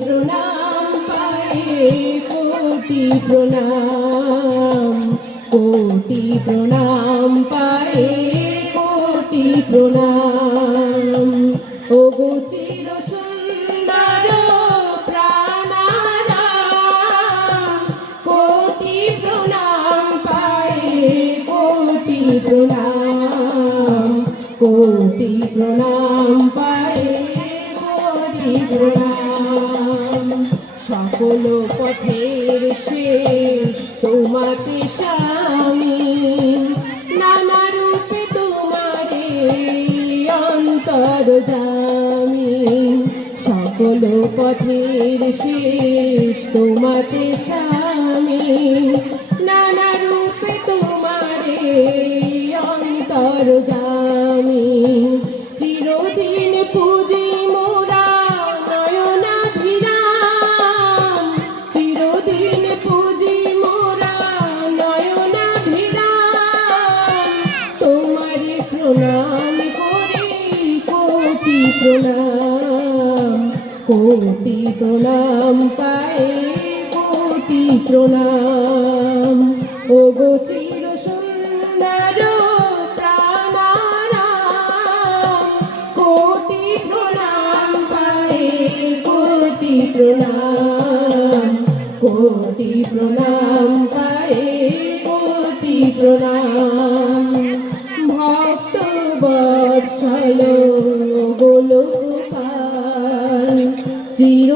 প্রণাম, পায়ে কোটি প্রণাম কোটি প্রণাম, পায়ে কোটি প্রণাম। ও গো চির সুন্দর প্রাণারাম কোটি প্রণাম, পায়ে কোটি প্রণাম কোটি প্রণাম, পায়ে কোটি প্রণাম। সকল পথের শেষ। তোমাতে স্বামী নানা রূপে তোমারে অন্তর জামি সকল পথের শেষ তোমাতে স্বামী নানা রূপে তোমারে অন্তর জামি তোমারে প্রণাম করি, কোটি প্রণাম কোটি প্রণাম পায়ে, কোটি প্রণাম। ও গো চির সুন্দর কোটি প্রণাম পায়ে, কোটি প্রণাম কোটি প্রণাম পায়ে, কোটি প্রণাম। বৎসল গোলক চির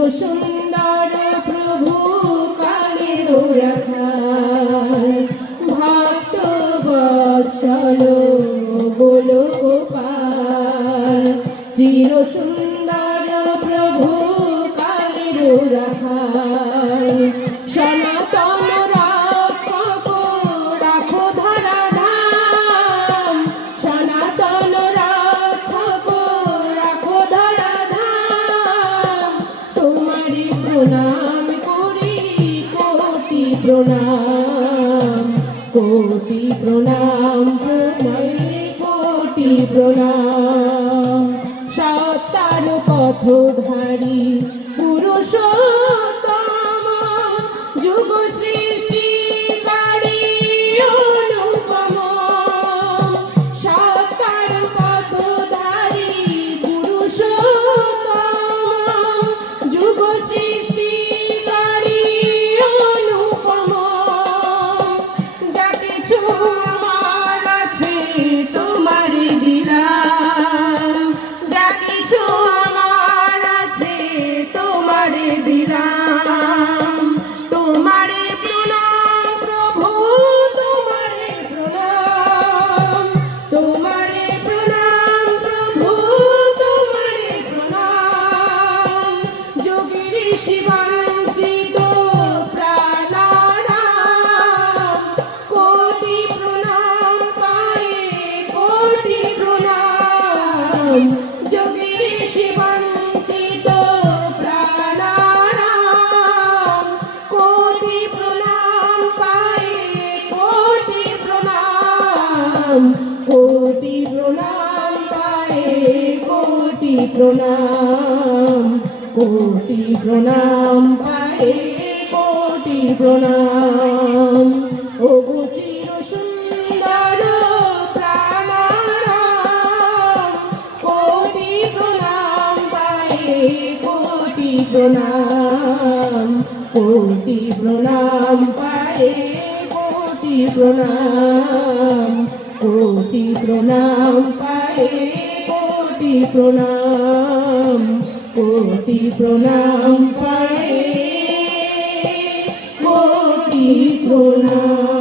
প্রণাম করি কোটি প্রণাম কোটি প্রণাম কোটি প্রণাম। সত্তার পথধারী পুরুষোত্তম যুগ কোটি প্রণাম পায়ে কোটি প্রণাম কোটি প্রণাম পায়ে কোটি প্রণাম প্রণাম পায়ে কোটি প্রণাম কোটি প্রণাম পায়ে কোটি প্রণাম কোটি প্রণাম পায়ে কোটি প্রণাম কোটি প্রণাম পায়ে কোটি প্রণাম।